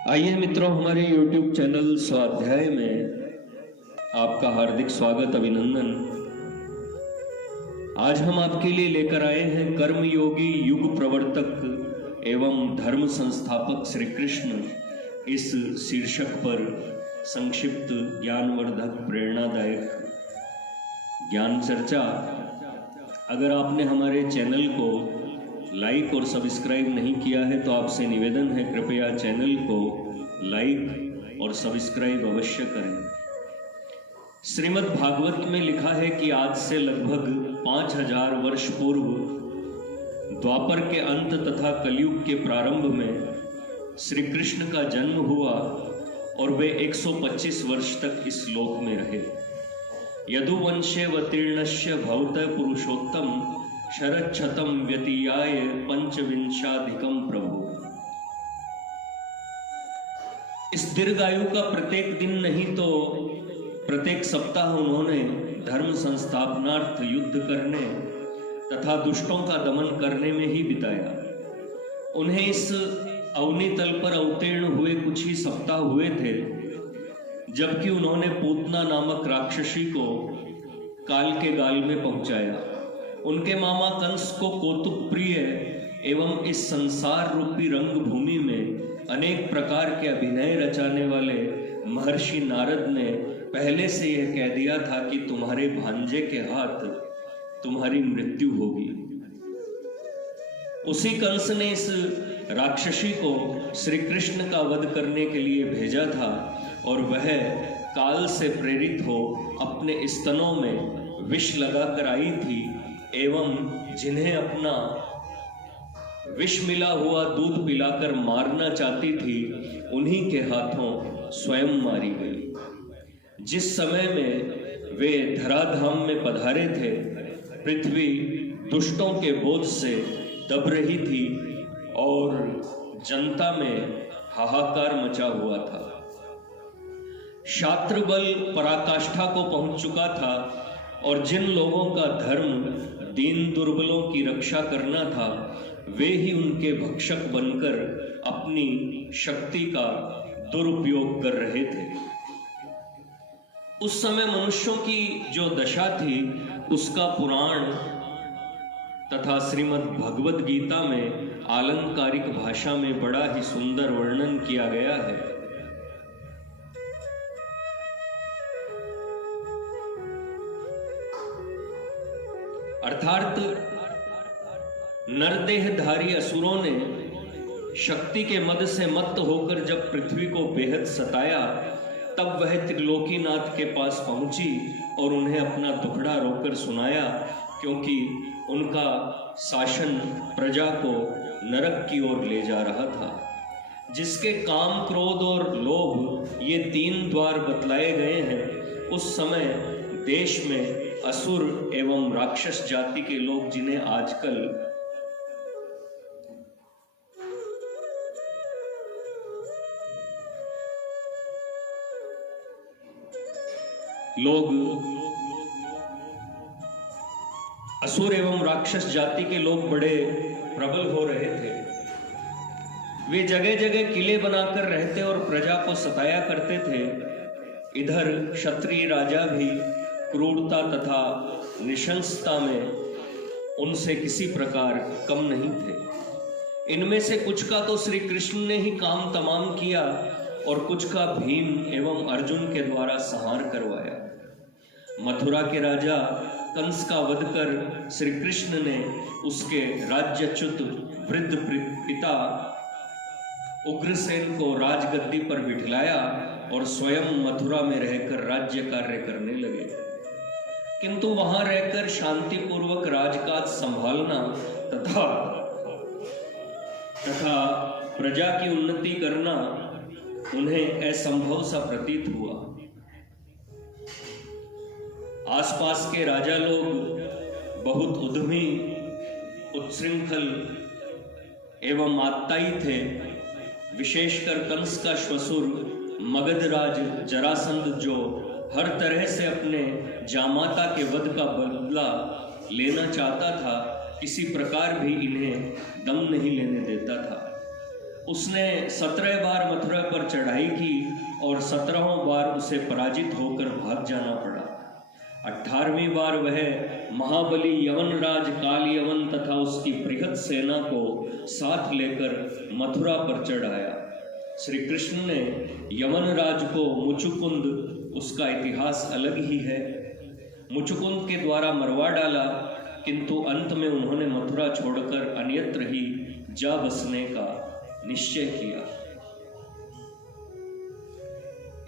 आइए मित्रों, हमारे YouTube चैनल स्वाध्याय में आपका हार्दिक स्वागत, अभिनंदन। आज हम आपके लिए लेकर आए हैं कर्मयोगी युग प्रवर्तक एवं धर्म संस्थापक श्री कृष्ण इस शीर्षक पर संक्षिप्त ज्ञानवर्धक प्रेरणादायक ज्ञान चर्चा। अगर आपने हमारे चैनल को लाइक और सब्सक्राइब नहीं किया है तो आपसे निवेदन है, कृपया चैनल को लाइक और सब्सक्राइब अवश्य करें। श्रीमद् भागवत में लिखा है कि आज से लगभग 5000 वर्ष पूर्व द्वापर के अंत तथा कलयुग के प्रारंभ में श्री कृष्ण का जन्म हुआ और वे 125 वर्ष तक इस लोक में रहे। यदुवंशे वतीर्णस्य भवत पुरुषोत्तम शरच्छतम व्यतीयाय पंचविंशाधिकम प्रभु। इस दीर्घायु का प्रत्येक दिन नहीं तो प्रत्येक सप्ताह उन्होंने धर्म संस्थापनार्थ युद्ध करने तथा दुष्टों का दमन करने में ही बिताया। उन्हें इस अवनी तल पर अवतीर्ण हुए कुछ ही सप्ताह हुए थे जबकि उन्होंने पूतना नामक राक्षसी को काल के गाल में पहुंचाया। उनके मामा कंस को कौतुक प्रिय एवं इस संसार रूपी रंगभूमि में अनेक प्रकार के अभिनय रचाने वाले महर्षि नारद ने पहले से यह कह दिया था कि तुम्हारे भांजे के हाथ तुम्हारी मृत्यु होगी। उसी कंस ने इस राक्षसी को श्री कृष्ण का वध करने के लिए भेजा था और वह काल से प्रेरित हो अपने स्तनों में विष लगाकर आई थी एवं जिन्हें अपना विष मिला हुआ दूध पिलाकर मारना चाहती थी उन्हीं के हाथों स्वयं मारी गई। जिस समय में वे धराधाम में पधारे थे, पृथ्वी दुष्टों के बोझ से दब रही थी और जनता में हाहाकार मचा हुआ था। शात्र बल पराकाष्ठा को पहुंच चुका था और जिन लोगों का धर्म दीन दुर्बलों की रक्षा करना था वे ही उनके भक्षक बनकर अपनी शक्ति का दुरुपयोग कर रहे थे। उस समय मनुष्यों की जो दशा थी उसका पुराण तथा श्रीमद् भगवद गीता में आलंकारिक भाषा में बड़ा ही सुंदर वर्णन किया गया है। अर्थात नरदेहधारी असुरों ने शक्ति के मद से मत्त होकर जब पृथ्वी को बेहद सताया तब वह त्रिलोकीनाथ के पास पहुंची और उन्हें अपना दुखड़ा रोकर सुनाया, क्योंकि उनका शासन प्रजा को नरक की ओर ले जा रहा था। जिसके काम, क्रोध और लोभ ये 3 द्वार बतलाए गए हैं, उस समय देश में असुर एवं राक्षस जाति के लोग, जिन्हें आजकल असुर एवं राक्षस जाति के लोग बड़े प्रबल हो रहे थे। वे जगह जगह किले बनाकर रहते और प्रजा को सताया करते थे। इधर क्षत्रिय राजा भी क्रूरता तथा निशंसता में उनसे किसी प्रकार कम नहीं थे। इनमें से कुछ का तो श्री कृष्ण ने ही काम तमाम किया और कुछ का भीम एवं अर्जुन के द्वारा संहार करवाया। मथुरा के राजा कंस का वध कर श्री कृष्ण ने उसके राज्यच्युत वृद्ध पिता उग्रसेन को राजगद्दी पर बिठलाया और स्वयं मथुरा में रहकर राज्य कार्य करने लगे। किंतु वहां रहकर शांतिपूर्वक राजकाज संभालना तथा प्रजा की उन्नति करना उन्हें असंभव सा प्रतीत हुआ। आसपास के राजा लोग बहुत उद्यमी, उत्सृंखल एवं आत्ताई थे। विशेषकर कंस का श्वशुर मगधराज जरासंध, जो हर तरह से अपने जामाता के वध का बदला लेना चाहता था, किसी प्रकार भी इन्हें दम नहीं लेने देता था। उसने 17 बार मथुरा पर चढ़ाई की और 17 बार उसे पराजित होकर भाग जाना पड़ा। 18वीं बार वह महाबली यवनराज काल यवन तथा उसकी बृहद सेना को साथ लेकर मथुरा पर चढ़ आया। श्री कृष्ण ने यवनराज को मुचुकुंद, उसका इतिहास अलग ही है, मुचुकुंद के द्वारा मरवा डाला, किंतु अंत में उन्होंने मथुरा छोड़कर अन्यत्र ही जा बसने का निश्चय किया।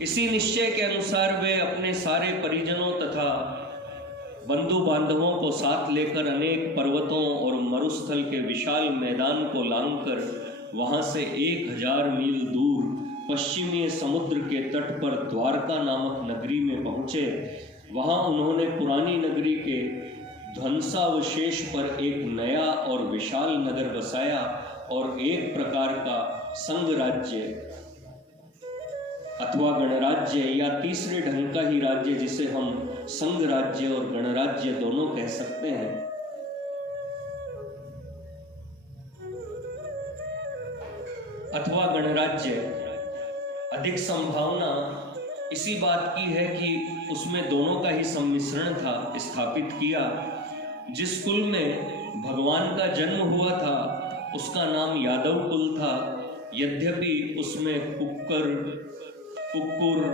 इसी निश्चय के अनुसार वे अपने सारे परिजनों तथा बंधु बांधवों को साथ लेकर अनेक पर्वतों और मरुस्थल के विशाल मैदान को लांघकर वहां से 1000 मील दूर पश्चिमी समुद्र के तट पर द्वारका नामक नगरी में पहुंचे। वहां उन्होंने पुरानी नगरी के ध्वंसावशेष पर एक नया और विशाल नगर बसाया और एक प्रकार का संघ राज्य अथवा गणराज्य या तीसरे ढंग का ही राज्य, जिसे हम संघ राज्य और गणराज्य दोनों कह सकते हैं, अथवा गणराज्य, अधिक संभावना इसी बात की है कि उसमें दोनों का ही सम्मिश्रण था, स्थापित किया। जिस कुल में भगवान का जन्म हुआ था उसका नाम यादव कुल था, यद्यपि उसमें कुक्कुर,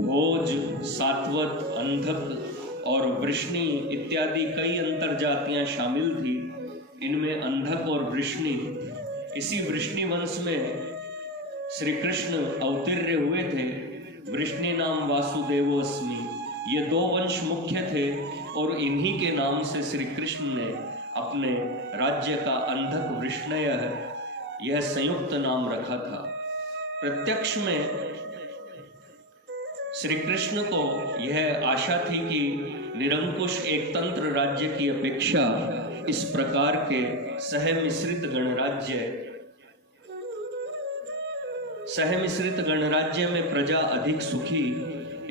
भोज, सात्वत, अंधक और वृष्णि इत्यादि कई अंतर जातियां शामिल थी। इनमें अंधक और वृष्णि, इसी वृष्णि वंश में श्री कृष्ण अवतीर्य हुए थे। वृष्णि नाम वासुदेवोस्मि, ये 2 वंश मुख्य थे और इन्हीं के नाम से श्री कृष्ण ने अपने राज्य का अंधक वृष्णय यह संयुक्त नाम रखा था। प्रत्यक्ष में श्री कृष्ण को यह आशा थी कि निरंकुश एक तंत्र राज्य की अपेक्षा इस प्रकार के सहमिश्रित गणराज्य में प्रजा अधिक सुखी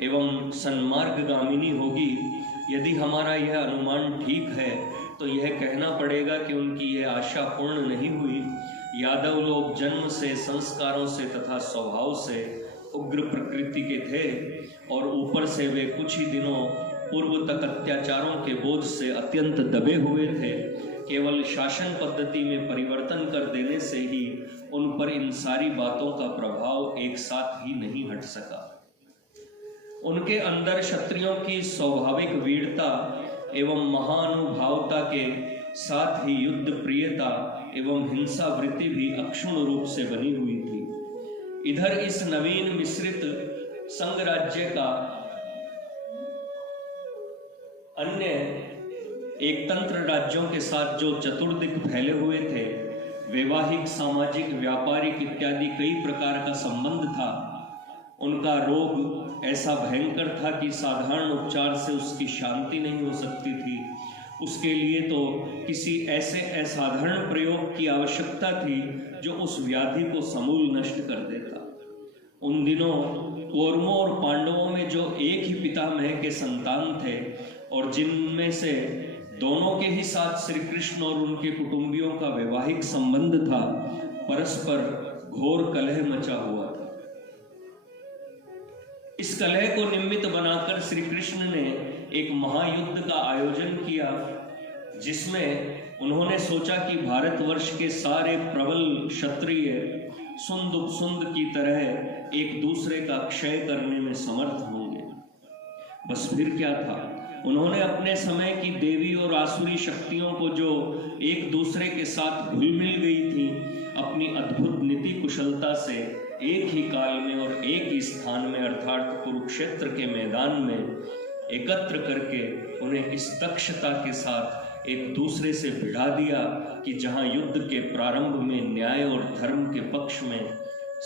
एवं सन्मार्गगामिनी होगी। यदि हमारा यह अनुमान ठीक है तो यह कहना पड़ेगा कि उनकी यह आशा पूर्ण नहीं हुई। यादव लोग जन्म से, संस्कारों से तथा स्वभाव से उग्र प्रकृति के थे और ऊपर से वे कुछ ही दिनों पूर्व तक अत्याचारों के बोझ से अत्यंत दबे हुए थे। केवल शासन पद्धति में परिवर्तन कर देने से ही उन पर इन सारी बातों का प्रभाव एक साथ ही नहीं हट सका। उनके अंदर क्षत्रियों की स्वाभाविक वीरता एवं महानुभावता के साथ ही युद्ध प्रियता एवं हिंसा वृत्ति भी अक्षुण्ण रूप से बनी हुई थी। इधर इस नवीन मिश्रित संघ राज्य का अन्य एक तंत्र राज्यों के साथ जो चतुर्दिक फैले हुए थे, वैवाहिक, सामाजिक, व्यापारिक इत्यादि कई प्रकार का संबंध था। उनका रोग ऐसा भयंकर था कि साधारण उपचार से उसकी शांति नहीं हो सकती थी। उसके लिए तो किसी ऐसे असाधारण प्रयोग की आवश्यकता थी जो उस व्याधि को समूल नष्ट कर देता। उन दिनों कौरवों और पांडवों में जो एक ही पितामह के संतान थे और जिनमें से दोनों के ही साथ श्री कृष्ण और उनके कुटुंबियों का वैवाहिक संबंध था, परस्पर घोर कलह मचा हुआ था। इस कलह को निमित्त बनाकर श्री कृष्ण ने एक महायुद्ध का आयोजन किया, जिसमें उन्होंने सोचा कि भारतवर्ष के सारे प्रबल क्षत्रिय सुंद उपसुंद की तरह एक दूसरे का क्षय करने में समर्थ होंगे। बस फिर क्या था, उन्होंने अपने समय की देवी और आसुरी शक्तियों को जो एक दूसरे के साथ घुल मिल गई थी, अपनी अद्भुत नीति कुशलता से एक ही काल में और एक ही स्थान में अर्थात कुरुक्षेत्र के मैदान में एकत्र करके उन्हें इस दक्षता के साथ एक दूसरे से भिड़ा दिया कि जहां युद्ध के प्रारंभ में न्याय और धर्म के पक्ष में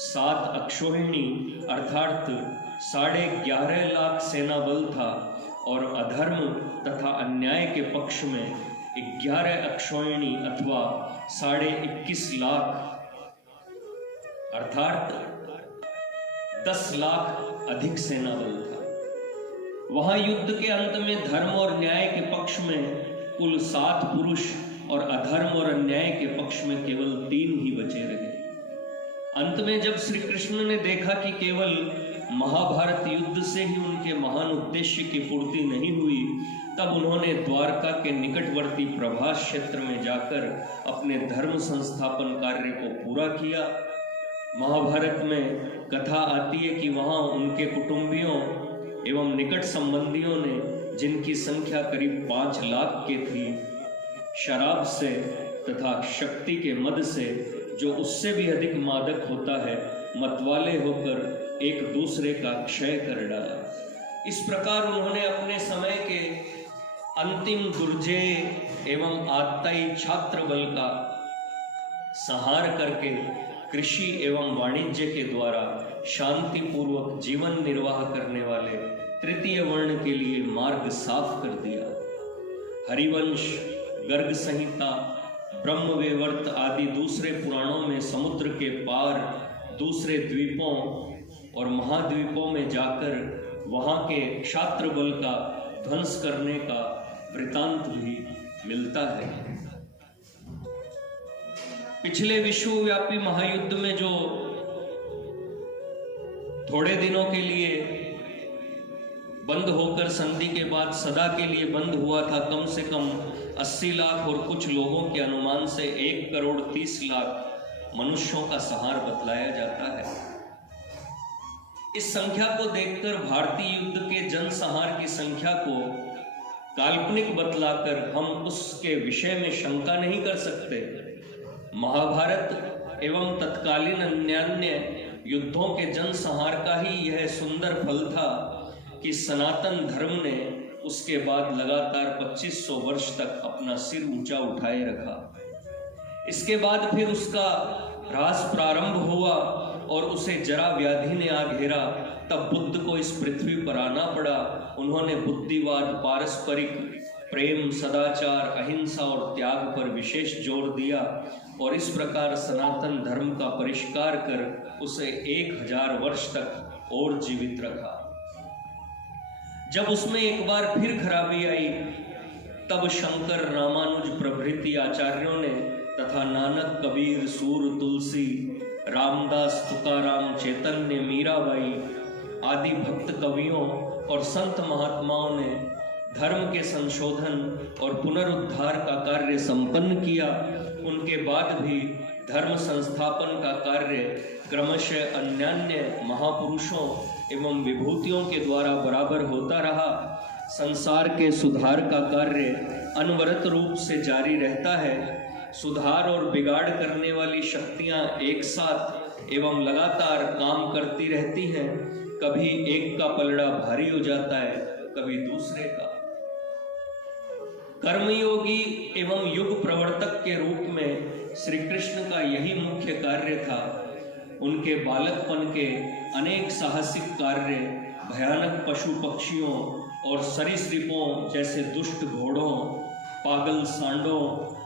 7 अक्षोहिणी अर्थात 11.5 लाख सेना बल था और अधर्म तथा अन्याय के पक्ष में 11 अक्षोहिणी अथवा 21.5 लाख अर्थात 10 लाख अधिक सेना बल था। वहां युद्ध के अंत में धर्म और न्याय के पक्ष में कुल 7 पुरुष और अधर्म और अन्याय के पक्ष में केवल 3 ही बचे रहे। अंत में जब श्री कृष्ण ने देखा कि केवल महाभारत युद्ध से ही उनके महान उद्देश्य की पूर्ति नहीं हुई, तब उन्होंने द्वारका के निकटवर्ती प्रभास क्षेत्र में जाकर अपने धर्म संस्थापन कार्य को पूरा किया। महाभारत में कथा आती है कि वहां उनके कुटुंबियों एवं निकट संबंधियों ने, जिनकी संख्या करीब 5 लाख की थी, शराब से तथा शक्ति के मद से, जो उससे भी अधिक मादक होता है, मतवाले होकर एक दूसरे का क्षय कर डाला। इस प्रकार उन्होंने अपने समय के अंतिम दुर्जेय एवं आत्ताई छात्र बल का संहार करके कृषि एवं वाणिज्य के द्वारा शांतिपूर्वक जीवन निर्वाह करने वाले तृतीय वर्ण के लिए मार्ग साफ कर दिया। हरिवंश, गर्ग संहिता, ब्रह्मवेवर्त आदि दूसरे पुराणों में समुद्र के पार दूसरे द्वीपों और महाद्वीपों में जाकर वहां के क्षात्र बल का ध्वंस करने का वृतांत भी मिलता है। पिछले विश्वव्यापी महायुद्ध में जो थोड़े दिनों के लिए बंद होकर संधि के बाद सदा के लिए बंद हुआ था, कम से कम 80 लाख और कुछ लोगों के अनुमान से 1,30,00,000 मनुष्यों का संहार बतलाया जाता है। इस संख्या को देखकर भारतीय युद्ध के जनसंहार की संख्या को काल्पनिक बतलाकर हम उसके विषय में शंका नहीं कर सकते। महाभारत एवं तत्कालीन अन्य युद्धों के जनसंहार का ही यह सुंदर फल था कि सनातन धर्म ने उसके बाद लगातार 2500 वर्ष तक अपना सिर ऊंचा उठाए रखा। इसके बाद फिर उसका ह्रास प्रारंभ हुआ और उसे जरा व्याधि ने आ घेरा। तब बुद्ध को इस पृथ्वी पर आना पड़ा। उन्होंने बुद्धिवाद, पारस्परिक प्रेम, सदाचार, अहिंसा और त्याग पर विशेष जोर दिया और इस प्रकार सनातन धर्म का परिष्कार कर उसे 1000 वर्ष तक और जीवित रखा। जब उसमें एक बार फिर खराबी आई, तब शंकर, रामानुज प्रभृति आचार्यों ने तथा नानक, कबीर, सूर, तुलसी, रामदास, तुकाराम, चैतन्य, मीराबाई आदि भक्त कवियों और संत महात्माओं ने धर्म के संशोधन और पुनरुद्धार का कार्य संपन्न किया। उनके बाद भी धर्म संस्थापन का कार्य क्रमशः अन्यान्य महापुरुषों एवं विभूतियों के द्वारा बराबर होता रहा। संसार के सुधार का कार्य अनवरत रूप से जारी रहता है। सुधार और बिगाड़ करने वाली शक्तियां एक साथ एवं लगातार काम करती रहती हैं। कभी एक का पलड़ा भारी हो जाता है, कभी दूसरे का। कर्मयोगी एवं युग प्रवर्तक के रूप में श्री कृष्ण का यही मुख्य कार्य था। उनके बालकपन के अनेक साहसिक कार्य भयानक पशु पक्षियों और सरीसृपों जैसे दुष्ट घोड़ों, पागल सांडों,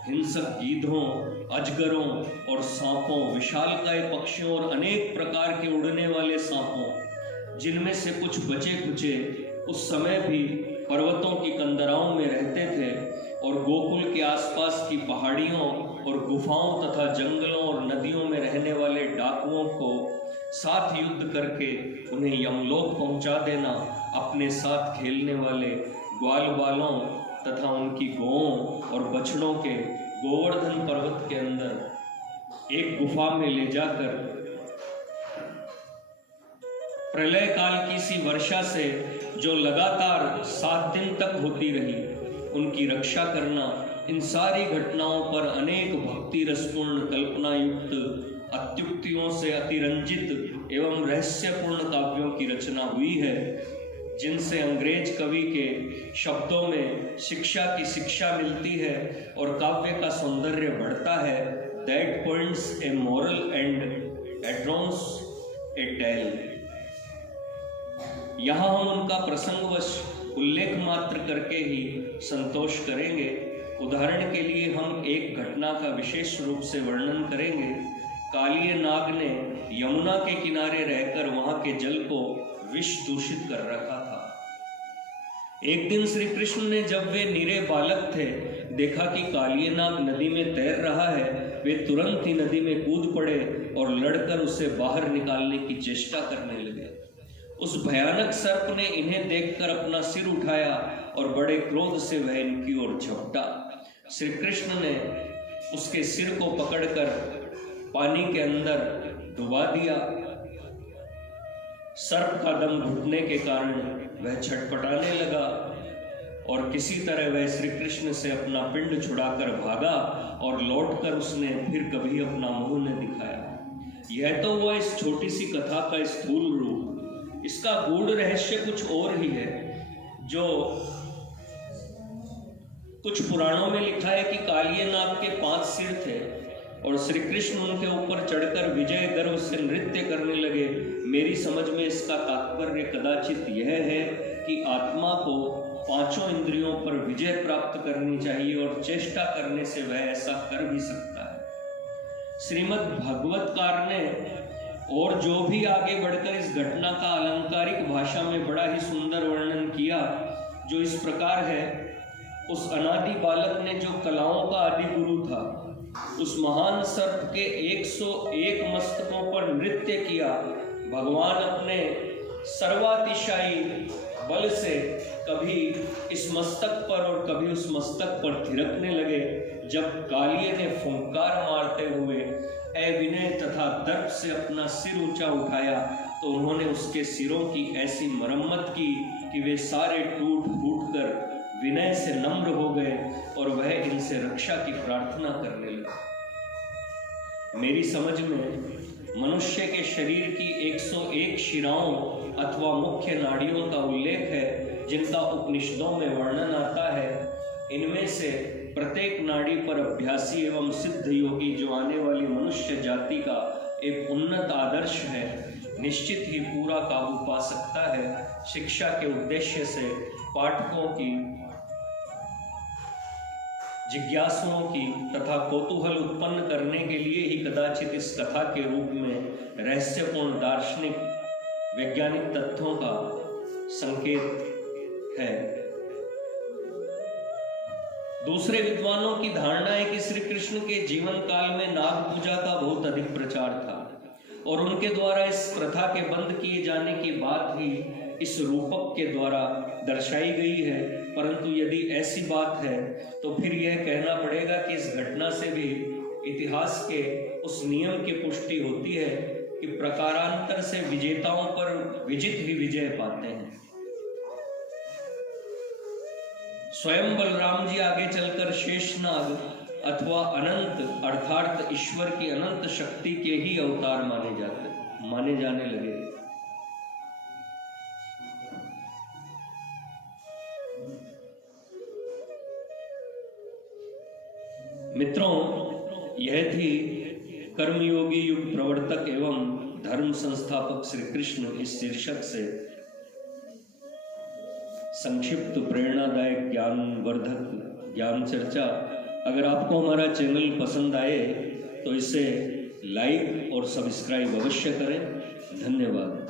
हिंसक गीधों, अजगरों और सांपों, विशालकाय पक्षियों और अनेक प्रकार के उड़ने वाले सांपों, जिनमें से कुछ बचे खुचे उस समय भी पर्वतों की कंदराओं में रहते थे और गोकुल के आसपास की पहाड़ियों और गुफाओं तथा जंगलों और नदियों में रहने वाले डाकुओं को साथ युद्ध करके उन्हें यमलोक पहुंचा देना, अपने साथ खेलने वाले ग्वाल बालों तथा उनकी गौओं और बछड़ों के गोवर्धन पर्वत के अंदर एक गुफा में ले जाकर प्रलय काल की सी वर्षा से जो लगातार 7 दिन तक होती रही, उनकी रक्षा करना, इन सारी घटनाओं पर अनेक भक्ति रसपूर्ण कल्पना युक्त अत्युक्तियों से अतिरंजित एवं रहस्यपूर्ण काव्यों की रचना हुई है, जिनसे अंग्रेज कवि के शब्दों में शिक्षा की शिक्षा मिलती है और काव्य का सौंदर्य बढ़ता है। That points a moral and adorns a tale. यहाँ हम उनका प्रसंगवश उल्लेख मात्र करके ही संतोष करेंगे। उदाहरण के लिए हम एक घटना का विशेष रूप से वर्णन करेंगे। कालिय नाग ने यमुना के किनारे रहकर वहां के जल को विष दूषित कर रखा था। एक दिन श्री कृष्ण ने, जब वे निरे बालक थे, देखा कि कालिय नाग नदी में तैर रहा है। वे तुरंत ही नदी में कूद पड़े और लड़कर उसे बाहर निकालने की चेष्टा करने लगे। उस भयानक सर्प ने इन्हें देखकर अपना सिर उठाया और बड़े क्रोध से वह इनकी ओर झपटा। श्री कृष्ण ने उसके सिर को पकड़कर पानी के अंदर डुबा दिया। सर्प का दम घुटने के कारण वह छटपटाने लगा और किसी तरह वह श्री कृष्ण से अपना पिंड छुड़ाकर भागा और लौटकर उसने फिर कभी अपना मुंह न दिखाया। यह तो वो इस छोटी सी कथा का स्थूल रूप। इसका गूढ़ रहस्य कुछ और ही है, जो कुछ पुराणों में लिखा है कि कालिये नाग के 5 सिर थे और श्री कृष्ण उनके ऊपर चढ़कर विजय गर्व से नृत्य करने लगे। मेरी समझ में इसका तात्पर्य कदाचित यह है कि आत्मा को 5 इंद्रियों पर विजय प्राप्त करनी चाहिए और चेष्टा करने से वह ऐसा कर भी सकता है। श्रीमद् भागवतकार ने और जो भी आगे बढ़कर इस घटना का अलंकारिक भाषा में बड़ा ही सुंदर वर्णन किया, जो इस प्रकार है। उस अनादि बालक ने जो कलाओं का आदि गुरु था, उस महान सर्प के 101 मस्तकों पर नृत्य किया। भगवान अपने सर्वातिशायी बल से कभी इस मस्तक पर और कभी उस मस्तक पर थिरकने लगे। जब कालिये ने फुंकार मारते हुए अविनय तथा दर्प से अपना सिर ऊंचा उठाया, तो उन्होंने उसके सिरों की ऐसी मरम्मत की कि वे सारे टूट फूट कर विनय से नम्र हो गए और वह इनसे रक्षा की प्रार्थना करने लगे। मेरी समझ में मनुष्य के शरीर की 101 शिराओं अथवा मुख्य नाड़ियों का उल्लेख है, जिनका उपनिषदों में वर्णन आता है। इनमें से प्रत्येक नाड़ी पर अभ्यासी एवं सिद्ध योगी, जो आने वाली मनुष्य जाति का एक उन्नत आदर्श है, निश्चित ही पूरा काबू पा सकता है। शिक्षा के उद्देश्य से पाठकों की, जिज्ञासुओं की तथा कौतूहल उत्पन्न करने के लिए ही कदाचित इस कथा के रूप में रहस्यपूर्ण दार्शनिक वैज्ञानिक तथ्यों का संकेत है। दूसरे विद्वानों की धारणा है कि श्री कृष्ण के जीवन काल में नाग पूजा का बहुत अधिक प्रचार था और उनके द्वारा इस प्रथा के बंद किए जाने की बात ही इस रूपक के द्वारा दर्शाई गई है। परंतु यदि ऐसी बात है तो फिर यह कहना पड़ेगा कि इस घटना से भी इतिहास के उस नियम की पुष्टि होती है कि प्रकारांतर से विजेताओं पर विजित ही विजय पाते हैं। स्वयं बलराम जी आगे चलकर शेषनाग अथवा अनंत अर्थात ईश्वर की अनंत शक्ति के ही अवतार माने जाने लगे। मित्रों, यह थी कर्मयोगी युग प्रवर्तक एवं धर्म संस्थापक श्री कृष्ण इस शीर्षक से संक्षिप्त प्रेरणादायक ज्ञानवर्धक ज्ञान चर्चा। अगर आपको हमारा चैनल पसंद आए तो इसे लाइक और सब्सक्राइब अवश्य करें। धन्यवाद।